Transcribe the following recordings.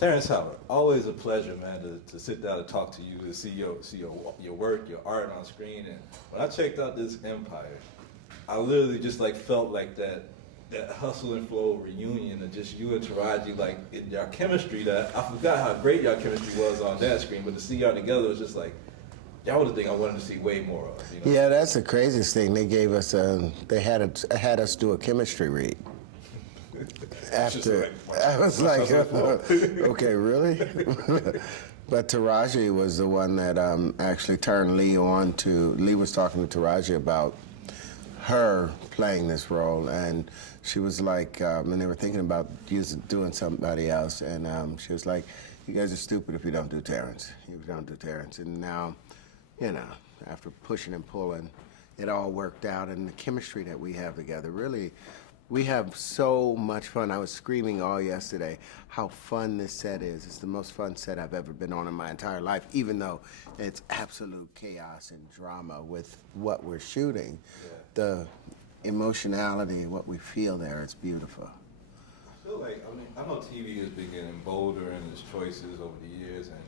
Terrence Howard, always a pleasure, man, to sit down and talk to you, to see your work, your art on screen. And when I checked out this Empire, I literally just like felt like that hustle and flow reunion of just you and Taraji, like in your chemistry. That I forgot how great your chemistry was on that screen, but to see y'all together was just like y'all was the thing I wanted to see way more of. You know? Yeah, that's the craziest thing. They gave us they had us do a chemistry read. After I was like, okay, really? But Taraji was the one that actually turned Lee on to. Lee was talking to Taraji about her playing this role, and she was like, and they were thinking about doing somebody else, and she was like, "You guys are stupid if you don't do Terrence. If you don't do Terrence." And now, you know, after pushing and pulling, it all worked out, and the chemistry that we have together really. We have so much fun. I was screaming all yesterday how fun this set is. It's the most fun set I've ever been on in my entire life, even though it's absolute chaos and drama with what we're shooting. Yeah. The emotionality, what we feel there, it's beautiful. I feel like, I know TV has been getting bolder in its choices over the years, and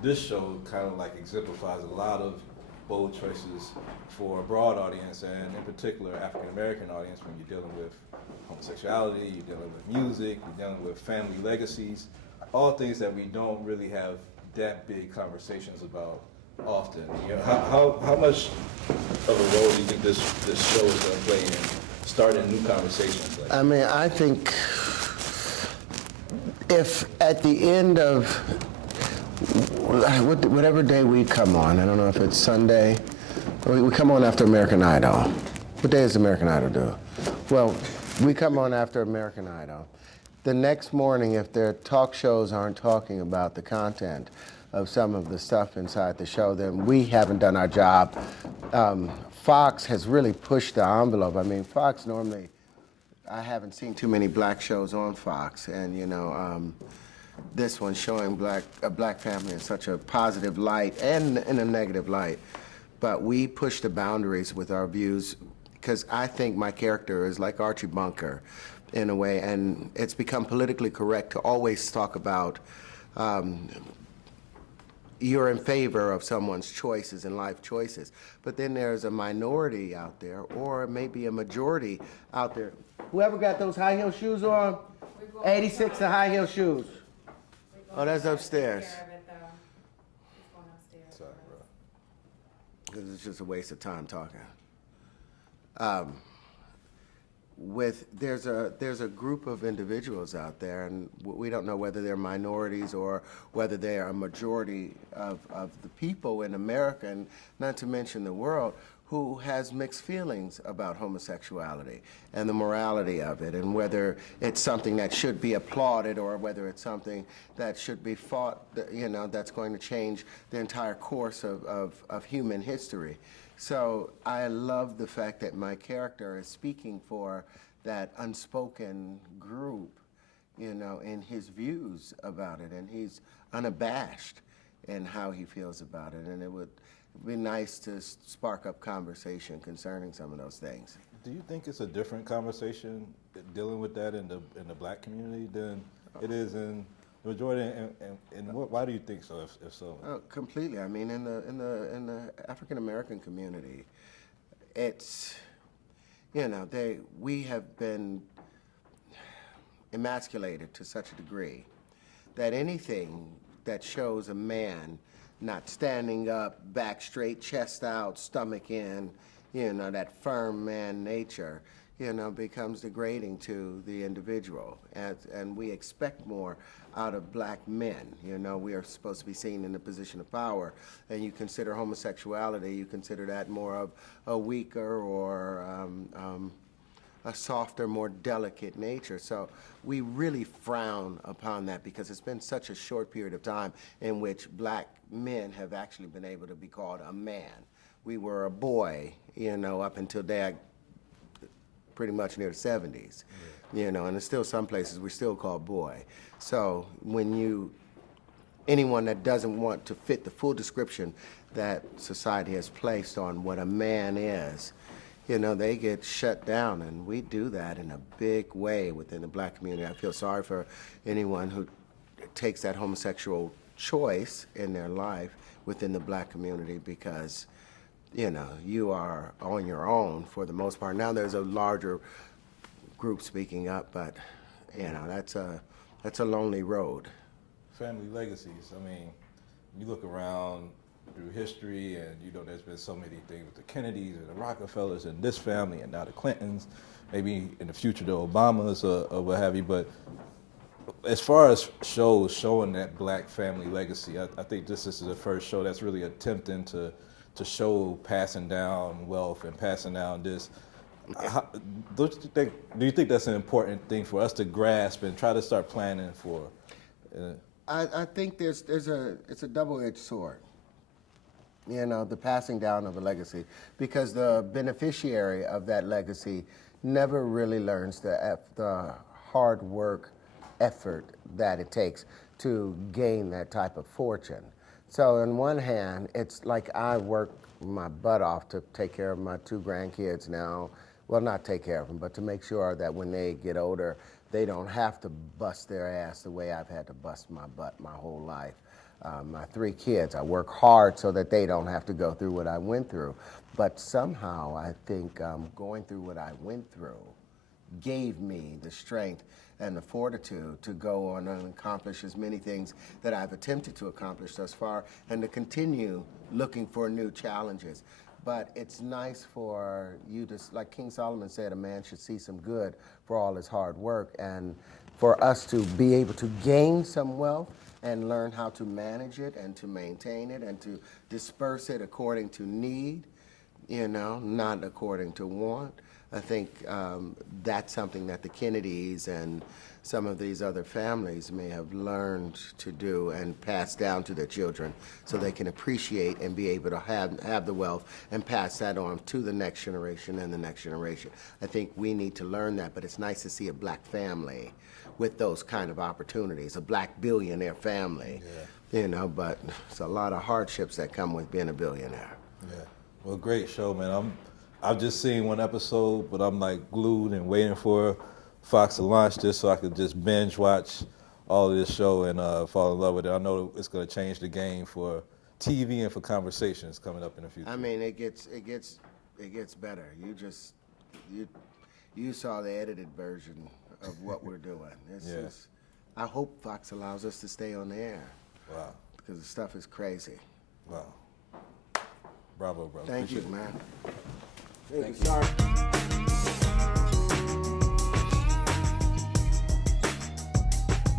this show kind of like exemplifies a lot of bold choices for a broad audience, and in particular African-American audience, when you're dealing with homosexuality, you're dealing with music, you're dealing with family legacies, all things that we don't really have that big conversations about often. You know, how much of a role do you think this show is going to play in starting new conversations? Like I mean, I think if at the end of whatever day we come on, I don't know if it's Sunday, we come on after American Idol. What day does American Idol do? Well, we come on after American Idol. The next morning, if their talk shows aren't talking about the content of some of the stuff inside the show, then we haven't done our job. Fox has really pushed the envelope. I mean, Fox normally, I haven't seen too many black shows on Fox, and you know, this one showing a black family in such a positive light and in a negative light. But we push the boundaries with our views, because I think my character is like Archie Bunker in a way, and it's become politically correct to always talk about you're in favor of someone's choices and life choices. But then there's a minority out there, or maybe a majority out there. Whoever got those high heel shoes on? 86 the high heel shoes. Oh, that's upstairs. Sorry, bro. Because it's just a waste of time talking. There's a group of individuals out there, and we don't know whether they're minorities or whether they are a majority of the people in America, and not to mention the world, who has mixed feelings about homosexuality and the morality of it, and whether it's something that should be applauded or whether it's something that should be fought, you know, that's going to change the entire course of human history. So I love the fact that my character is speaking for that unspoken group, you know, in his views about it, and he's unabashed in how he feels about it, and it would be nice to spark up conversation concerning some of those things. Do you think it's a different conversation dealing with that in the black community than it is in the majority? And why do you think so? If so, completely. I mean, in the African American community, it's, you know, we have been emasculated to such a degree that anything that shows a man not standing up, back straight, chest out, stomach in, you know, that firm man nature, you know, becomes degrading to the individual. And we expect more out of black men. You know, we are supposed to be seen in a position of power, and you consider homosexuality, you consider that more of a weaker or a softer, more delicate nature. So we really frown upon that because it's been such a short period of time in which black men have actually been able to be called a man. We were a boy, you know, up until pretty much near the 70s, you know, and there's still some places we still call boy. So when anyone that doesn't want to fit the full description that society has placed on what a man is, you know, they get shut down, and we do that in a big way within the black community. I feel sorry for anyone who takes that homosexual choice in their life within the black community, because you are on your own for the most part. Now there's a larger group speaking up, but that's a lonely road. Family legacies. I mean, you look around through history, and there's been so many things with the Kennedys and the Rockefellers and this family, and now the Clintons. Maybe in the future the Obamas or what have you. But as far as shows showing that black family legacy, I think this is the first show that's really attempting to show passing down wealth and passing down this. Do you think that's an important thing for us to grasp and try to start planning for? I think it's a double-edged sword. The passing down of a legacy, because the beneficiary of that legacy never really learns the hard work, effort that it takes to gain that type of fortune. So on one hand, it's like I work my butt off to take care of my 2 grandkids now. Well, not take care of them, but to make sure that when they get older, they don't have to bust their ass the way I've had to bust my butt my whole life. My 3 kids, I work hard so that they don't have to go through what I went through. But somehow I think going through what I went through gave me the strength and the fortitude to go on and accomplish as many things that I've attempted to accomplish thus far, and to continue looking for new challenges. But it's nice for you to, like King Solomon said, a man should see some good for all his hard work, and for us to be able to gain some wealth and learn how to manage it and to maintain it and to disperse it according to need, not according to want. I think that's something that the Kennedys and some of these other families may have learned to do and pass down to their children, so they can appreciate and be able to have the wealth and pass that on to the next generation and the next generation. I think we need to learn that, but it's nice to see a black family with those kind of opportunities, a black billionaire family, but it's a lot of hardships that come with being a billionaire. Yeah, well, great show, man. I've just seen one episode, but I'm like glued and waiting for Fox to launch this so I could just binge watch all of this show and fall in love with it. I know it's going to change the game for TV and for conversations coming up in the future. I mean, it gets better. You saw the edited version of what we're doing. I hope Fox allows us to stay on the air. Wow. Because the stuff is crazy. Wow. Bravo, brother. Thank you, man. Thank you, sir.